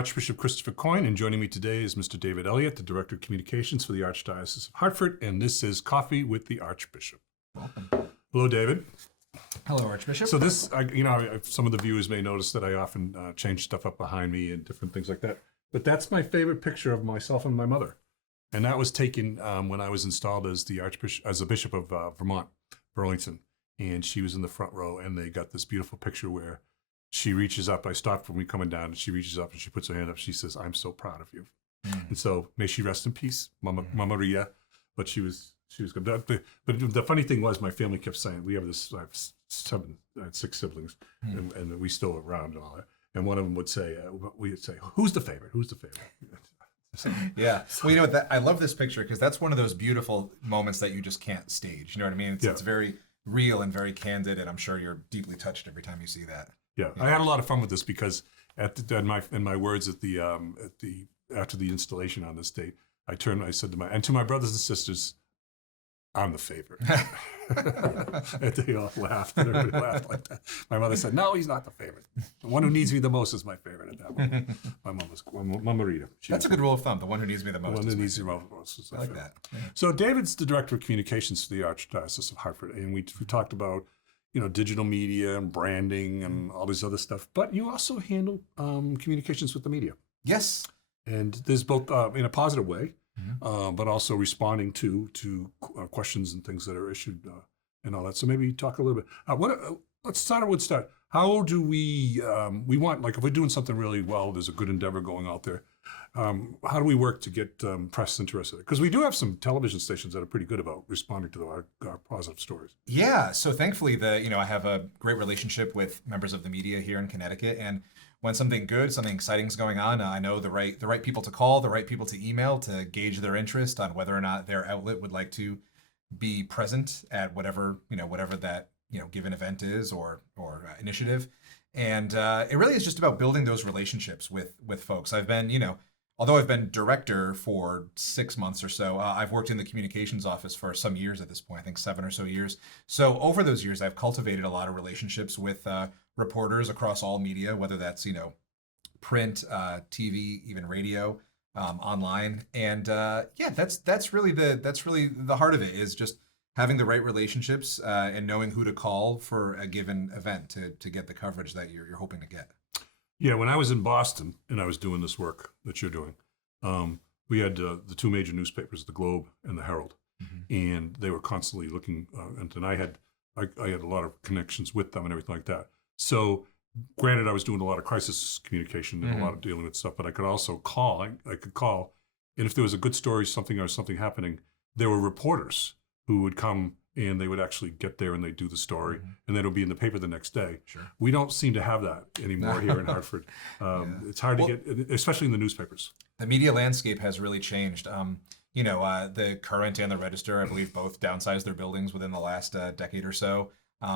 Archbishop Christopher Coyne, and joining me today is Mr. David Elliott, the Director of Communications for the Archdiocese of Hartford, and this is Coffee with the Archbishop. Welcome. Hello, David. Hello, Archbishop. So this, some of the viewers may notice that I often change stuff up behind me and different things like that, but that's my favorite picture of myself and my mother. And that was taken when I was installed as the Archbishop, as the Bishop of Vermont, Burlington. And she was in the front row, and they got this beautiful picture where she reaches up. I stopped when we coming down, and she reaches up and she puts her hand up. She says, "I'm so proud of you." And so may she rest in peace, Mama Ria. But she was good. But the funny thing was, my family kept saying, we have this, I had 6 siblings, and we still around and all that. And one of them would say, "Who's the favorite? Who's the favorite?" Yeah. Well, you know what? I love this picture because that's one of those beautiful moments that you just can't stage. You know what I mean? It's very real and very candid, and I'm sure you're deeply touched every time you see that. Yeah, I had a lot of fun with this because in my words after the installation on this date, I said to my brothers and sisters, "I'm the favorite." And they all laughed, and everybody laughed like that. My mother said, "No, he's not the favorite. The one who needs me the most is my favorite at that moment." My mom was Mama Rita. That's a good rule of thumb. The one who needs me the most. The one who needs me the most is I like that. Yeah. So David's the Director of Communications for the Archdiocese of Hartford, and we talked about digital media and branding and all this other stuff. But you also handle communications with the media. Yes. And there's both in a positive way, but also responding to questions and things that are issued and all that. So maybe talk a little bit. Let's start with start. How do we want, like, if we're doing something really well, there's a good endeavor going out there. How do we work to get press interested? Because we do have some television stations that are pretty good about responding to our positive stories. Yeah. So thankfully, I have a great relationship with members of the media here in Connecticut, and when something good, something exciting is going on, I know the right people to call, the right people to email to gauge their interest on whether or not their outlet would like to be present at whatever that given event is or initiative. And it really is just about building those relationships with folks. I've been, although I've been director for 6 months or so, I've worked in the communications office for some years at this point, I think 7 or so years. So over those years, I've cultivated a lot of relationships with reporters across all media, whether that's, print, TV, even radio, online. And that's really the heart of it, is just having the right relationships and knowing who to call for a given event to get the coverage that you're hoping to get. Yeah, when I was in Boston and I was doing this work that you're doing, we had the 2 major newspapers, the Globe and the Herald, and they were constantly looking. And I had a lot of connections with them and everything like that. So, granted, I was doing a lot of crisis communication and a lot of dealing with stuff, but I could also call. I could call, and if there was a good story, something happening, there were reporters who would come and they would actually get there and they'd do the story, and then it'll be in the paper the next day. Sure. We don't seem to have that anymore here in Hartford. It's hard to get, especially in the newspapers. The media landscape has really changed. The Current and the Register, I believe, both downsized their buildings within the last decade or so.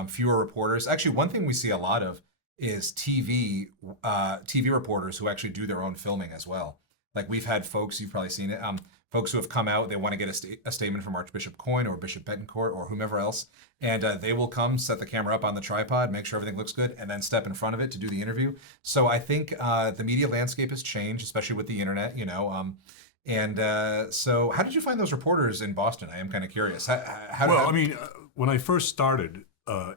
Fewer reporters. Actually, one thing we see a lot of is TV reporters who actually do their own filming as well. Like, we've had folks, you've probably seen it, folks who have come out, they want to get a statement from Archbishop Coyne or Bishop Betancourt or whomever else, and they will come, set the camera up on the tripod, make sure everything looks good, and then step in front of it to do the interview. So I think the media landscape has changed, especially with the internet, so how did you find those reporters in Boston? I am kind of curious. When I first started,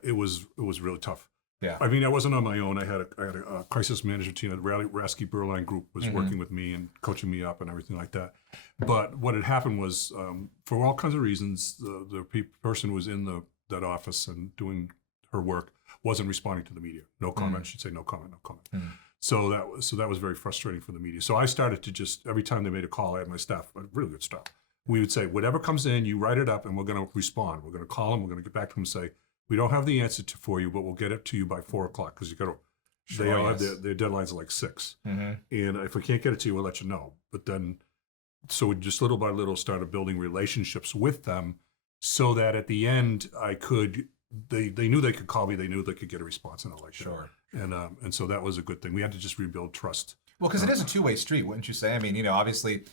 it was really tough. Yeah. I mean, I wasn't on my own. I had a crisis management team. The Rasky Berline group was working with me and coaching me up and everything like that. But what had happened was, for all kinds of reasons, the person who was in that office and doing her work wasn't responding to the media. No comment. She'd say no comment, no comment. So that was very frustrating for the media. So I started to just, every time they made a call, I had my staff, really good staff. We would say, whatever comes in, you write it up, and we're going to respond. We're going to call them. We're going to get back to them and say, we don't have the answer for you, but we'll get it to you by 4:00 because you got to. They all have their deadlines are like 6, and if we can't get it to you, we'll let you know. But then, so we just little by little started building relationships with them, so that at the end they knew they could call me, they knew they could get a response, and I like sure. That. And so that was a good thing. We had to just rebuild trust. Well, because it is a two-way street, wouldn't you say? I mean, obviously,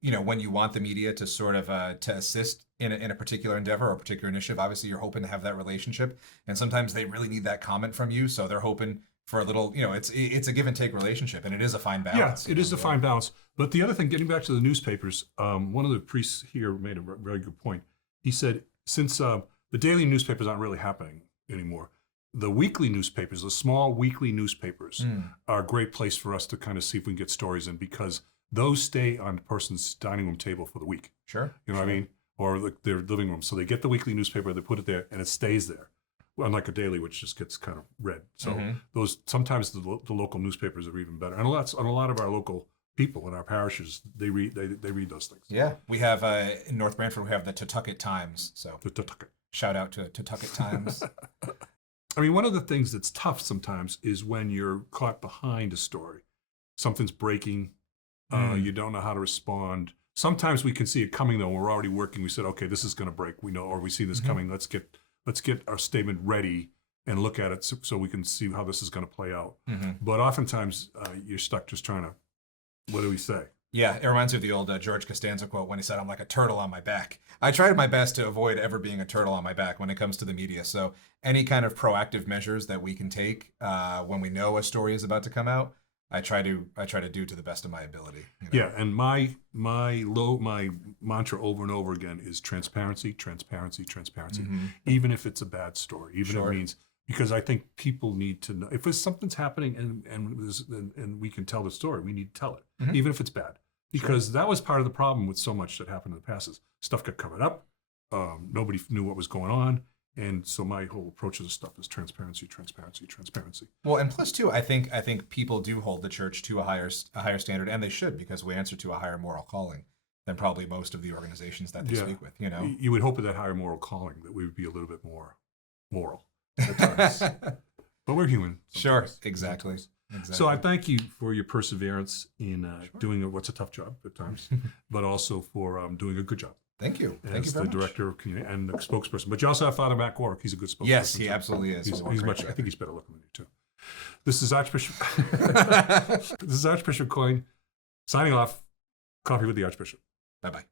when you want the media to sort of to assist in a particular endeavor or a particular initiative, obviously you're hoping to have that relationship, and sometimes they really need that comment from you, so they're hoping for a little, it's a give and take relationship, and it is a fine balance. Yeah, it is a fine balance. But the other thing, getting back to the newspapers, one of the priests here made a very good point. He said, since the daily newspapers aren't really happening anymore, the weekly newspapers, the small weekly newspapers, are a great place for us to kind of see if we can get stories in, because those stay on the person's dining room table for the week. Sure. You know what I mean? Or their living room. So they get the weekly newspaper, they put it there, and it stays there. Unlike a daily, which just gets kind of read. So those sometimes the local newspapers are even better. And a lot of our local people in our parishes, they read those things. Yeah. We have in North Brantford, we have the Tutucket Times. So shout out to Tutucket Times. I mean, one of the things that's tough sometimes is when you're caught behind a story. Something's breaking. You don't know how to respond. Sometimes we can see it coming, though. We're already working. We said, okay, this is going to break. We know, or we see this coming. Let's get our statement ready and look at it so we can see how this is going to play out. But oftentimes you're stuck just trying to, what do we say? Yeah, it reminds me of the old George Costanza quote when he said, "I'm like a turtle on my back." I tried my best to avoid ever being a turtle on my back when it comes to the media. So any kind of proactive measures that we can take when we know a story is about to come out, I try to do to the best of my ability. Yeah, and my mantra over and over again is transparency, transparency, transparency. Even if it's a bad story, even if it means, because I think people need to know if something's happening and we can tell the story, we need to tell it, even if it's bad, because that was part of the problem with so much that happened in the past. Is stuff got covered up, nobody knew what was going on. And so my whole approach to this stuff is transparency, transparency, transparency. Well, and plus too, I think people do hold the church to a higher standard, and they should, because we answer to a higher moral calling than probably most of the organizations that they speak with. You would hope with that higher moral calling that we would be a little bit more moral at times, but we're human. Sure, exactly. So I thank you for your perseverance in doing what's a tough job at times, but also for doing a good job. Thank you. As the director of community and the spokesperson. But you also have Father Matt Gork. He's a good spokesperson. Yes, he absolutely is. He's much. I think he's better looking than you too. This is Archbishop. This is Archbishop Coyne signing off. Coffee with the Archbishop. Bye-bye.